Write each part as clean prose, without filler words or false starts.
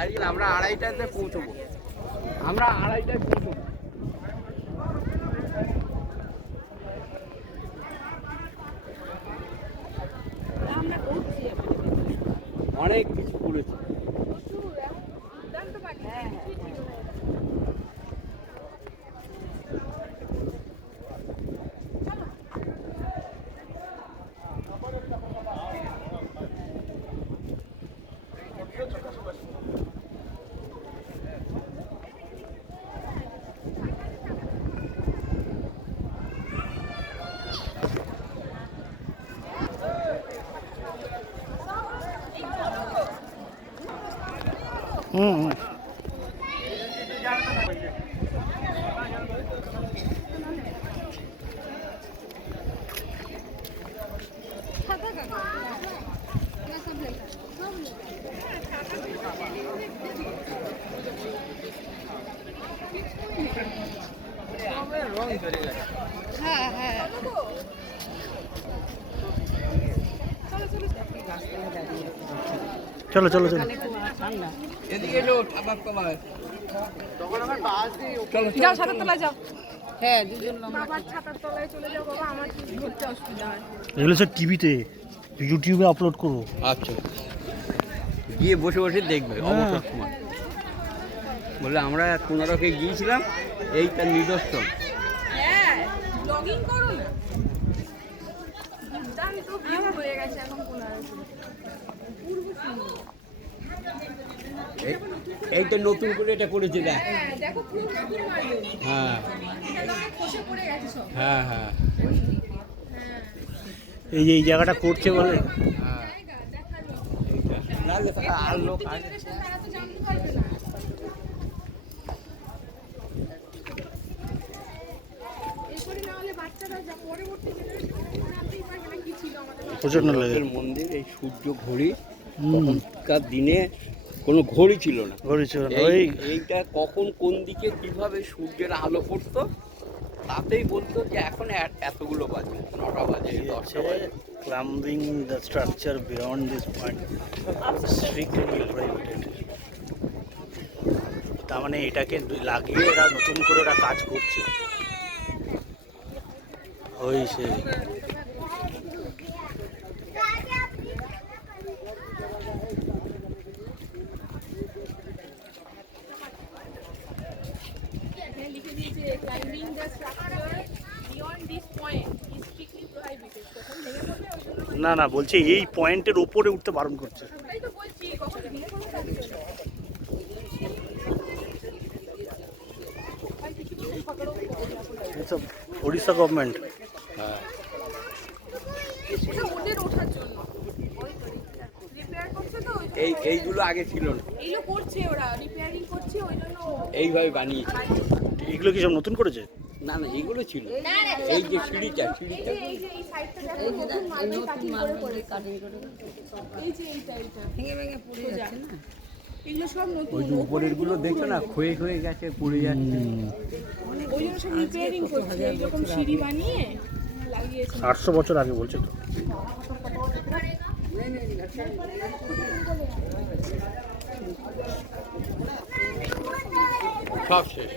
দাঁড়িয়ে আমরা 2:30টায় পৌঁছবো। আমরা 2:30টায় পৌঁছবো। অনেক কিছু করেছি। হ্যাঁ হ্যাঁ চলো চলো চলো এদিকে এসো, খাবার খাবার। যাও ছাতার তলায় যাও। হ্যাঁ দুজন বাবার ছাতার তলায় চলে যাও বাবা, আমার কি ঘুরতে অসুবিধা হয়। এগুলো সব টিভিতে ইউটিউবে আপলোড করবো। আচ্ছা, গিয়ে বসে বসে দেখবে অবসর সময়। বলে আমরা 15কে গিয়েছিলাম, এই তার নিদর্শন। হ্যাঁ ব্লগিং করো না, দুর্দান্ত ভিউ হয়ে গেছে এখন 15 এই তো নতুন করে এটা করেছে দেখ। হ্যাঁ দেখো পুরো নতুন বাড়ি। হ্যাঁ এটা তো খসে পড়ে গেছে সব। হ্যাঁ হ্যাঁ এই যে এই জায়গাটা করছে বলে হ্যাঁ, নাহলে আর লোক আগে তারা তো জানতে পারবে না। এরপরে না হলে বাচ্চারা যা পরবর্তী জেনারেশন জানতেই পারবে না কি ছিল আমাদের। প্রচন্ড লাগে। মন্দির, এই সূর্য ঘড়ি তখনকার দিনে কোনো ঘড়ি ছিল না। ঘড়ি ছিল না, এইটা কখন কোন দিকে কিভাবে সূর্যের আলো পড়তো তাতেই বলতো যে এখন এতগুলো বাজে, 9টা বাজে, 10টা বাজে। Climbing the structure beyond this point strictly prohibited. তার মানে এটাকে লাগিয়ে এরা নতুন করে ওরা কাজ করছে। ওই সে লিখে দিয়েছে climbing the structure beyond this point is strictly prohibited. কখন ভেঙে পড়বে ওই জন্য না না বলছে এই পয়েন্টের উপরে উঠতে বারণ করছে। তাই তো বলছি, কখন ভেঙে পড়বে তার জন্য। এসব ওড়িশা গভর্নমেন্ট। হ্যাঁ, ওটা ওদের ওঠার জন্য রিপেয়ার করছে তো এইগুলো আগে ছিল না, এইগুলো করছে ওরা, রিপেয়ারিং করছে ওই জন্য এইভাবে বানিয়েছে। এগুলো কি সব নতুন করেছে? না না, এগুলো ছিল। এই যে সিঁড়িটা এই যে এই সাইডটা দেখো নতুন মার্বেল কাটিং করে এই যে এইটা ভেঙে ভেঙে পড়ে যাচ্ছে না, এগুলো সব নতুন। ওই যে উপরের গুলো দেখছো না, ক্ষয়ে ক্ষয়ে গেছে, পড়ে যাচ্ছে। ওই জন্য সব রিপেয়ারিং করছে, এইরকম সিঁড়ি বানিয়ে লাগিয়েছে। 800 বছর আগে বলছে তো। সব শেষ,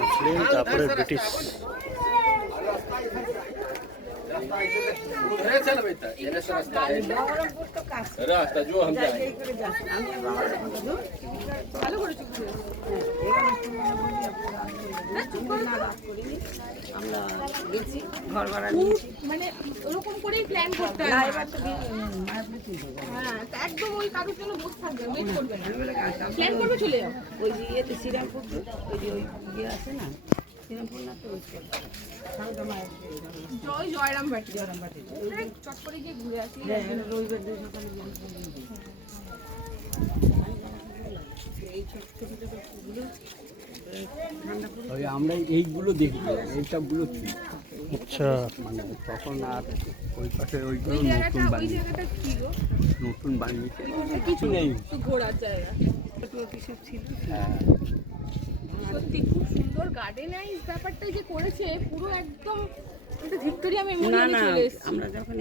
মুসলিম তারপরে ব্রিটিশ। রাস্তা जो हम जाए ভালো করে চুপ করে আমরা গেছি ঘর ভাড়া নিয়েছি, মানে ওরকম করেই প্ল্যান করতে হয়। এবার তো হ্যাঁ তা একদম ওই কারোর জন্য বসে থাকবে, ওয়েট করবে না, প্ল্যান করবে চলে যাও। ওই যে ইয়েতে শ্রীরামপুর, ওই যে ওই ইয়ে আছে না শ্রীরামপুর না তো ওই জয় জয়রামবাটি চট করে গিয়ে ঘুরে আসি। রবিবার দিন সকালে এই ছোট ছোট ছোট ফুলগুলো ঠান্ডা পড়ে ওই আমরা এইগুলো দেখি, এইসবগুলো ছিল। আচ্ছা মানে তখন আর ওই পাশে ওইগুলো ওই জায়গাটা নতুন ওই বানিয়েছে, জায়গাটা কি গো? নতুন বানিয়েছে, কিছু নেই। একটু ঘোরার জায়গা। সব ছিল। হ্যাঁ, সত্যি খুব সুন্দর গার্ডেনাইজ ব্যাপারটা যে করেছে, পুরো একদম ভিক্টোরিয়া না মেমোরিয়ালে না চলে এসেছে। আমরা যখন